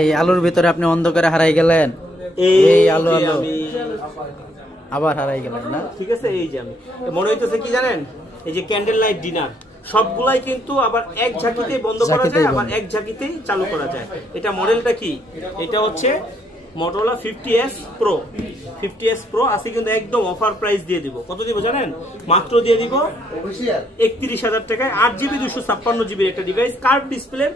এই আলোর ভিতরে আপনি অন্ধকারে হারাই গেলেন, এই আলো আলো আবার হারাই গেলেন না? ঠিক আছে, এই যে আমি মনে হইতেছে কি জানেন, এই যে ক্যান্ডেল লাইট ডিনার সবগুলাই কিন্তু আবার এক ঝাঁকিতেই বন্ধ করা যায়, আবার এক ঝাঁকিতেই চালু করা যায়। এটা মডেলটা কি, এটা হচ্ছে Motorola 50s Pro। 50s Pro আছে কিন্তু একদম অফার প্রাইস দিয়ে দিব। কত দিব জানেন? মাত্র দিয়ে দিব 31,000 টাকায় 8GB 256GB একটা ডিভাইস, কার্ভ ডিসপ্লে।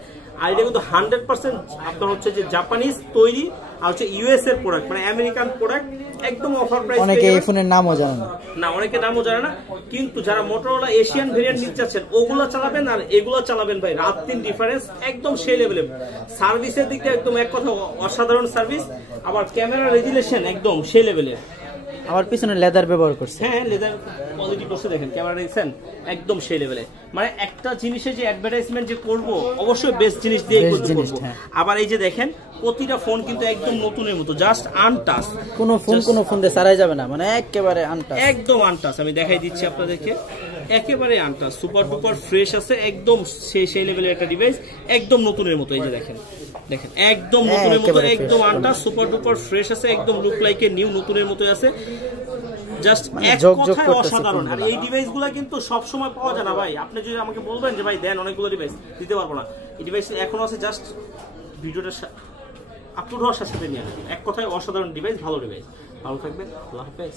আর এটা কিন্তু 100% আপনার হচ্ছে যে জাপানিজ তৈরি, আর হচ্ছে ইউএস এর প্রোডাক্ট, মানে আমেরিকান প্রোডাক্ট, একদম অফার প্রাইস। অনেকে এই ফোনের নামও জানে না, অনেকে নামও জানে না, কিন্তু যারা Motorola এশিয়ান ভেরিয়েন্ট নিতে চাচ্ছেন ওগুলা চালাবেন আর এগুলা চালাবেন ভাই, রাত দিন ডিফারেন্স, একদম সেই লেভেলে। সার্ভিসের দিক থেকে একদম এক কথা অসাধারণ সার্ভিস, আবার ক্যামেরা রেজুলেশন একদম সেই লেভেলের। আমার পিছনে লেদার ব্যবহার করছে, হ্যাঁ লেদার কোয়ালিটি করছে, দেখেন ক্যামেরা দেখছেন একদম সেই লেভেলে। মানে একটা জিনিসের যে অ্যাডভার্টাইজমেন্ট যে করব অবশ্যই বেস্ট জিনিস দিয়ে করব। আবার এই যে দেখেন প্রতিটা ফোন কিন্তু একদম নতুনের মতো, জাস্ট আনটাচ। কোন ফোন দিয়ে সারাই যাবে না, মানে একেবারে আনটাচ, একদম আনটাচ। আমি দেখাই দিচ্ছি আপনাদেরকে, একেবারে আনটাচ, সুপার ডুপার ফ্রেশ আছে, একদম সেই লেভেলের একটা ডিভাইস, একদম নতুনের মতো। এই যে দেখেন একদম নতুনের মতো, একদম আনটাচ, সুপার ডুপার ফ্রেশ আছে, একদম লুক লাইক এ নিউ, নতুনের মতোই আছে, জাস্ট এক কথায় অসাধারণ। আর এই ডিভাইসগুলো কিন্তু সব সময় পাওয়া যায় না ভাই। আপনি যদি আমাকে বলবেন যে ভাই দেন অনেকগুলো ডিভাইস, দিতে পারবো না। এই ডিভাইস এখন আছে জাস্ট ভিডিওটা আপলোড হওয়ার সাথে নিয়ে, এক কথায় অসাধারণ ডিভাইস, ভালো ডিভাইস। ভালো থাকবেন, আল্লাহ হাফেজ।